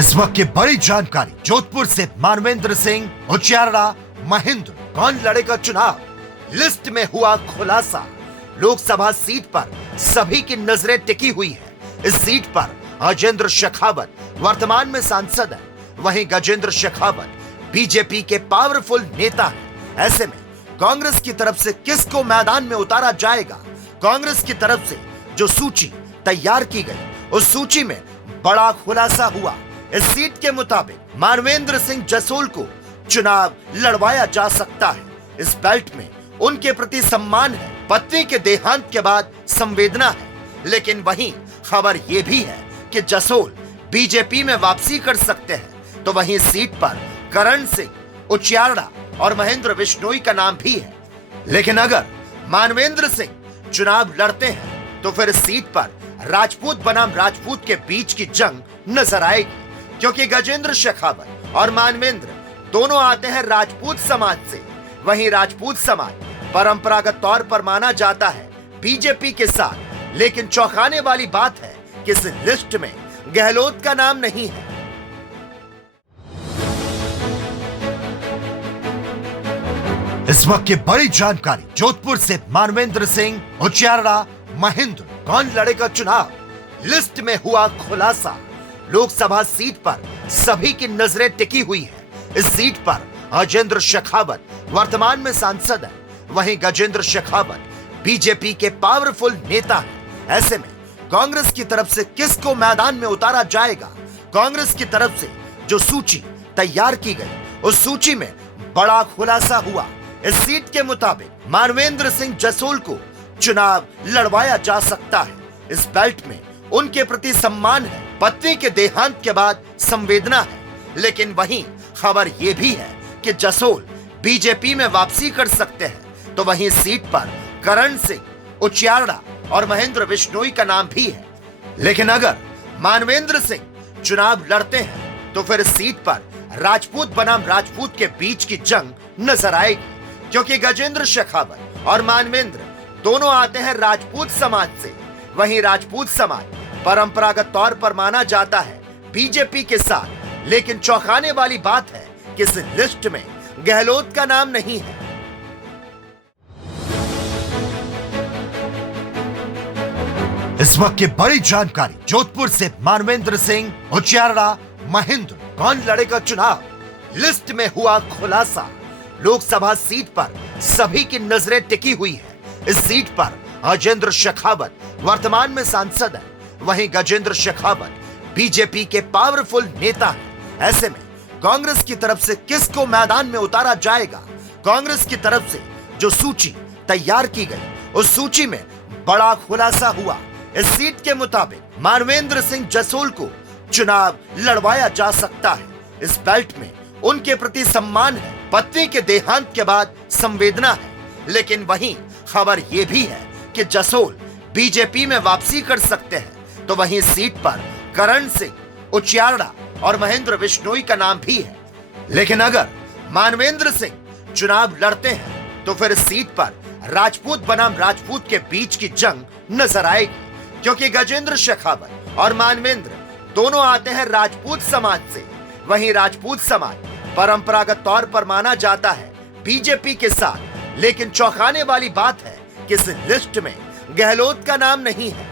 इस वक्त की बड़ी जानकारी जोधपुर से मानवेंद्र सिंह उचियारड़ा महेंद्र कौन लड़ेगा चुनाव, लिस्ट में हुआ खुलासा। लोकसभा सीट पर सभी की नजरें टिकी हुई है। इस सीट पर अजेंद्र शेखावत वर्तमान में सांसद है, वहीं गजेंद्र शेखावत बीजेपी के पावरफुल नेता हैं। ऐसे में कांग्रेस की तरफ से किसको मैदान में उतारा जाएगा? कांग्रेस की तरफ से जो सूची तैयार की गई, उस सूची में बड़ा खुलासा हुआ। इस सीट के मुताबिक मानवेंद्र सिंह जसोल को चुनाव लड़वाया जा सकता है। इस बेल्ट में उनके प्रति सम्मान है, पत्नी के देहांत के बाद संवेदना है। लेकिन वहीं खबर यह भी है कि जसोल बीजेपी में वापसी कर सकते हैं। तो वहीं सीट पर करण सिंह उचियारड़ा और महेंद्र बिश्नोई का नाम भी है। लेकिन अगर मानवेंद्र सिंह चुनाव लड़ते हैं तो फिर इस सीट पर राजपूत बनाम राजपूत के बीच की जंग नजर आएगी, क्योंकि गजेंद्र शेखावत और मानवेंद्र दोनों आते हैं राजपूत समाज से। वहीं राजपूत समाज परंपरागत तौर पर माना जाता है बीजेपी के साथ। लेकिन चौंकाने वाली बात है कि इस लिस्ट में गहलोत का नाम नहीं है। इस वक्त की बड़ी जानकारी जोधपुर से मानवेंद्र सिंह उचियारड़ा महेंद्र कौन लड़ेगा चुनाव, लिस्ट में हुआ खुलासा। लोकसभा सीट पर सभी की नजरें टिकी हुई है। इस सीट पर अजेंद्र शेखावत वर्तमान में सांसद है, वहीं गजेंद्र शेखावत बीजेपी के पावरफुल नेता हैं। ऐसे में कांग्रेस की तरफ से किसको मैदान में उतारा जाएगा? कांग्रेस की तरफ से जो सूची तैयार की गई, उस सूची में बड़ा खुलासा हुआ। इस सीट के मुताबिक मानवेंद्र सिंह जसोल को चुनाव लड़वाया जा सकता है। इस बेल्ट में उनके प्रति सम्मान है, पत्नी के देहांत के बाद संवेदना है। लेकिन वहीं खबर यह भी है कि जसोल बीजेपी में वापसी कर सकते हैं। तो वहीं सीट पर करण सिंह उचियारड़ा और महेंद्र बिश्नोई का नाम भी है। लेकिन अगर मानवेंद्र सिंह चुनाव लड़ते हैं तो फिर इस सीट पर राजपूत बनाम राजपूत के बीच की जंग नजर आएगी, क्योंकि गजेंद्र शेखावत और मानवेंद्र दोनों आते हैं राजपूत समाज से। वहीं राजपूत समाज परंपरागत तौर पर माना जाता है बीजेपी के साथ। लेकिन चौंकाने वाली बात है कि इस लिस्ट में गहलोत का नाम नहीं है। इस वक्त की बड़ी जानकारी जोधपुर से मानवेंद्र सिंह उचियारड़ा महेंद्र कौन लड़ेगा चुनाव, लिस्ट में हुआ खुलासा। लोकसभा सीट पर सभी की नजरें टिकी हुई है। इस सीट पर अजेंद्र शेखावत वर्तमान में सांसद है, वहीं गजेंद्र शेखावत बीजेपी के पावरफुल नेता हैं। ऐसे में कांग्रेस की तरफ से किसको मैदान में उतारा जाएगा? कांग्रेस की तरफ से जो सूची तैयार की गई, उस सूची में बड़ा खुलासा हुआ। इस सीट के मुताबिक मानवेंद्र सिंह जसोल को चुनाव लड़वाया जा सकता है। इस बेल्ट में उनके प्रति सम्मान है, पत्नी के देहांत के बाद संवेदना है। लेकिन वहीं खबर यह भी है कि जसोल बीजेपी में वापसी कर सकते हैं। तो वहीं सीट पर करण सिंह उचियारड़ा और महेंद्र बिश्नोई का नाम भी है। लेकिन अगर मानवेंद्र सिंह चुनाव लड़ते हैं तो फिर इस सीट पर राजपूत बनाम राजपूत के बीच की जंग नजर आएगी, क्योंकि गजेंद्र शेखावत और मानवेंद्र दोनों आते हैं राजपूत समाज से। वहीं राजपूत समाज परंपरागत तौर पर माना जाता है बीजेपी के साथ। लेकिन चौंकाने वाली बात है कि इस लिस्ट में गहलोत का नाम नहीं है।